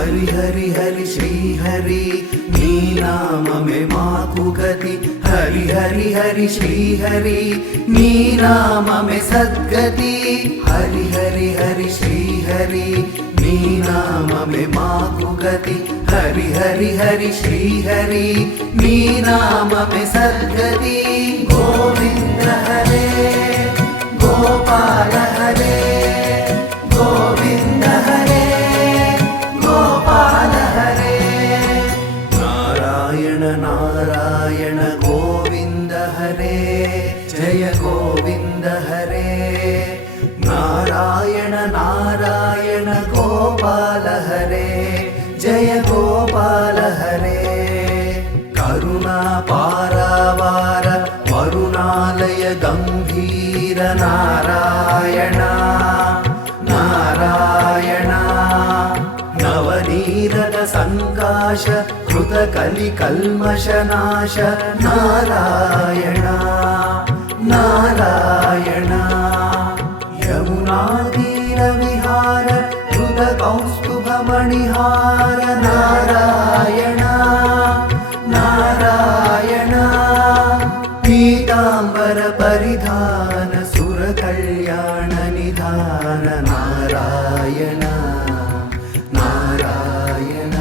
హరి హరి హరి శ్రీ హరి నీ నామమే మాకు గతి హరి హరి హరి శ్రీ హరి నీ నామమే సద్గతి హరి హరి హరి శ్రీ హరి నీ నామమే మాకు గతి హరి హరి హరి శ్రీ హరి నీ నామమే సద్గతి గోవింద హరే గోపాల హరే గోవింద హరే గోపాల హరే నారాయణ నారాయణ గోవింద హరే జయ గోవింద హరే నారాయణ నారాయణ గోపాల హరే జయ గోపాల హరే కరుణా పారావార వరుణాలయ గంభీర నారాయణ నారాయణ నవనీరద సంకాశ కృత కలి కల్మషనాశ నారాయణ నారాయణ యమునా తీర విహార కృత కౌస్తుభ మణిహార నారాయణ నారాయణ పీతాంబర పరిధాన సుర కళ్యాణ నిధాన నారాయణ నారాయణ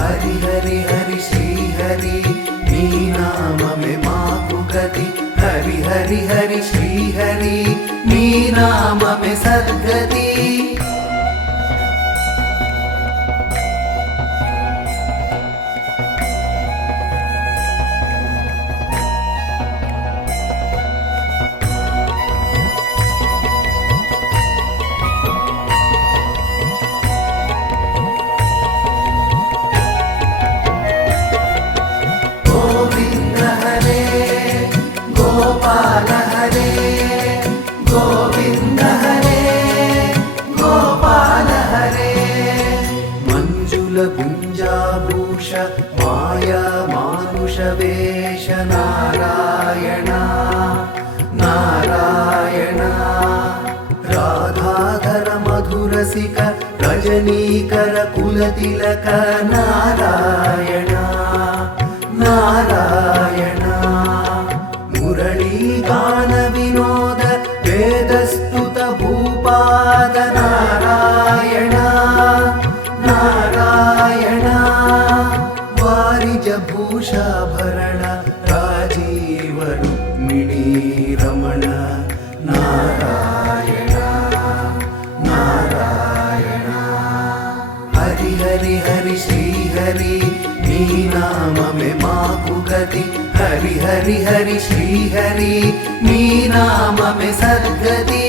హరి హరి హరి శ్రీ హరి నీ నామమే మాకు గతి హరి హరి హరి శ్రీ హరి నీ నామమే సద్గతి గోపాల హరే గోవింద హరే గోపాల హరే మంజుల గుంజాభూష మాయా మానుష వేష నారాయణ నారాయణ రాధాధర మధురసిక రజనీకర కులతిలక నారాయణ నారాయణ మురళీగాన వినోద వేదస్తుత భూపాద నారాయణ నారాయణ వారిజ భూషాభరణ రాజీవ రుక్మిణీ రమణ నారాయణ నారాయణ హరి హరి హరి శ్రీ హరి నీ నామమే మాకు గతి హరి హరి హరి శ్రీ హరి నీ నామమే సద్గతి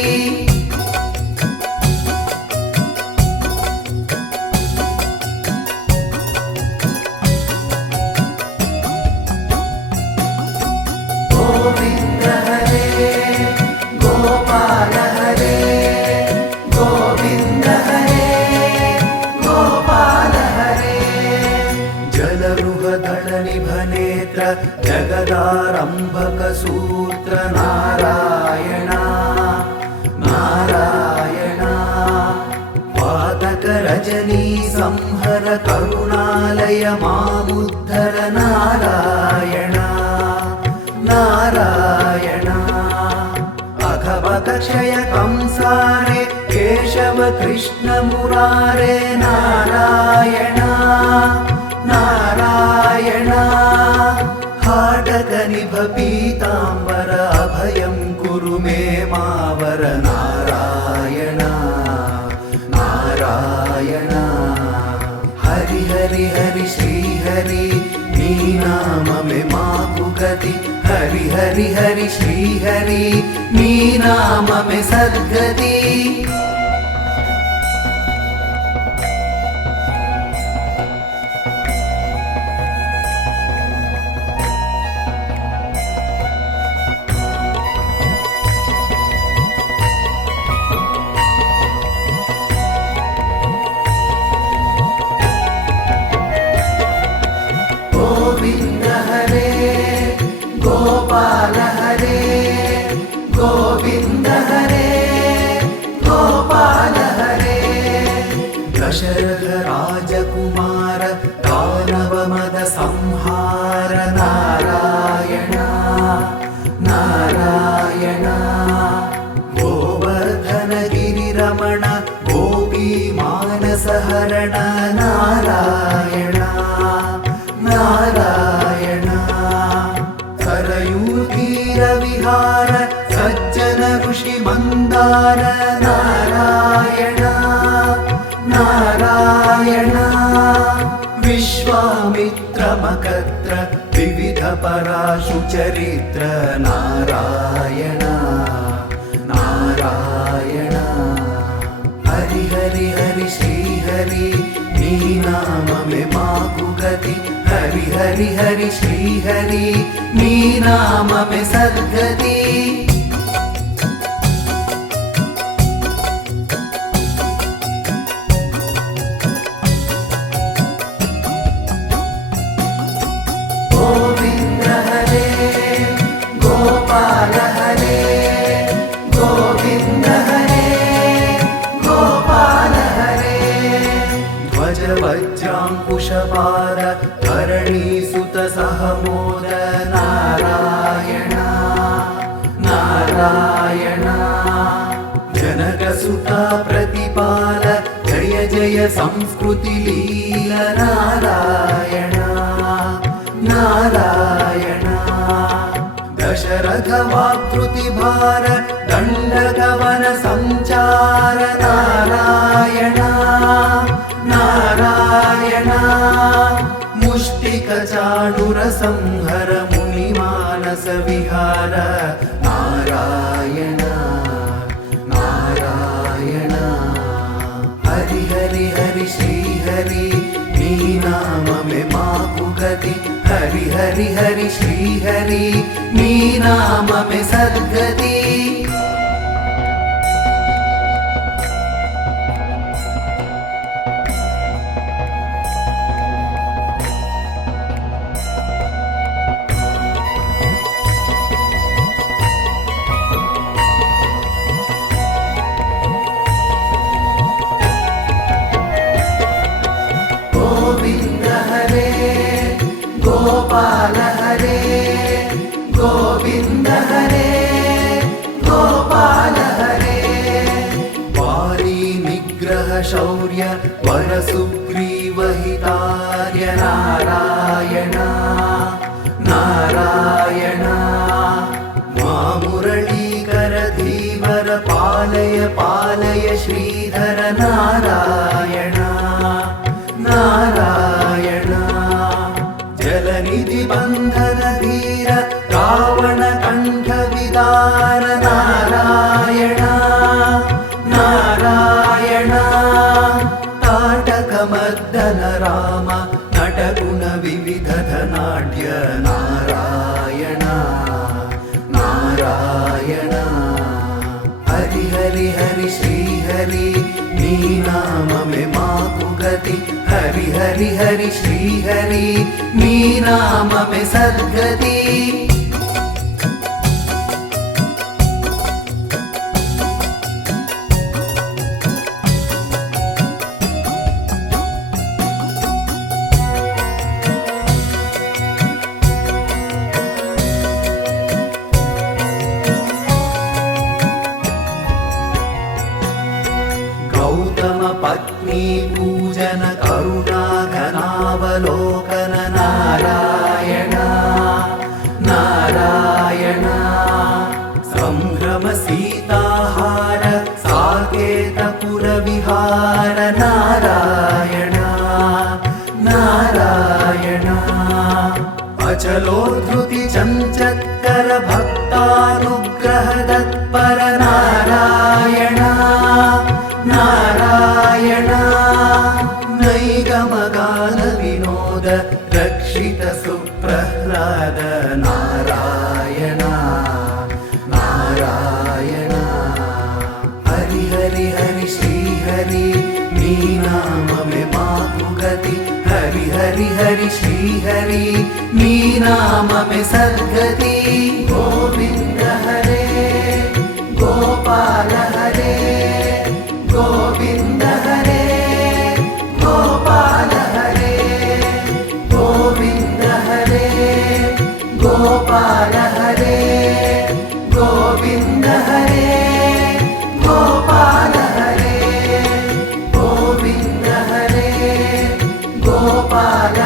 గోవింద హరే గోపాల హరే గోవింద హరే గోపాల హరే జలరుహదళ నిభనేత్ర జగదారంభక సూత్ర నారాయణ నారాయణ పాతక రజనీ సంహర కరుణాలయ మాముద్ధర నారాయణ నారాయణ అఘవక క్షయ కంసారే కేశవ కృష్ణ మురారే నారాయణ నారాయణ హాటక నిభ పీతాంబర అభయం కురు మే మావర నారాయణ నారాయణ హరి హరి హరి శ్రీ హరి నీ నామమే మాకు గతి హరి హరి హరి శ్రీ హరి నీ నామమే సద్గతి గోవింద హరే గోపాల హరే గోవింద హరే గోపాల दशरथ राजकुमार दानव मद संहार नारायण नारायण गोवर्धन गिरिरमण गोपी मानस हरण नारायण नारायण सरयू तीर विहार सज्जन ऋषि मंदार नारायण नारायण विश्वामित्र मकत्र विविध पराशु चरित्र नारायण नारायण हरि हरि हरि श्री हरि नी नाम में माकु गति हरि हरि हरि श्री हरि नी नाम में सद्गति गोविंद हरे गोपाल हरे गोविंद हरे गोपाल हरे ध्वज वज्रांकुशपार धरणी सुत सहमोद नारायण नारायण जनक सुता प्रतिपाल जय जय संस्कृति लील नारायण नारायण दशरथ वाकृति भार दंडकवन संचार नारायण नारायण मुष्टिक चाणुर संहर मुनि मानस विहार नारायण नारायण हरि हरि हरि श्री हरि नी नाम में माकु गति हरि हरि हरि श्री हरि नी नाम में सद्गति गोविंद हरे गोपाल हरे गोविंद हरे गोपाल हरे वाली निग्रह शौर्य वर सुग्रीव हितार्य नारायण नारायण मुरलीकर धीवर पालय पालय श्रीधर नारायण नारायण जलनिधि बंधन धीर रावण कंठ विदार नारायण नारायण ताटक मर्दन राम नटगुण विविध धनाढ्य नारायण नारायण हरि हरि हरि श्री हरि नी नाम में माकु गति हरि हरि हरि श्री हरि नी नाम में सद्गति गौतम पत्नी पूजन करुणा घनावलोकन नारायण नारायण संभ्रम सीताहार साकेतपुर विहार नारायण नारायण अचलोद्धृति चञ्चत्कर भक्तानुग्रह तत्पर नारायण नारायण नैगमगान विनोद रक्षित सुप्रह्लाद नारायण नारायण हरि हरि हरि श्री हरि नी नाम में माकु गति हरि हरि हरि श्री हरि नी नाम में सद्गति गोविंद हरे गोपाल हरे गोविंद हरे गोपाल हरे गोविन्द हरे गोपाल हरे गोविन्द हरे गोपाल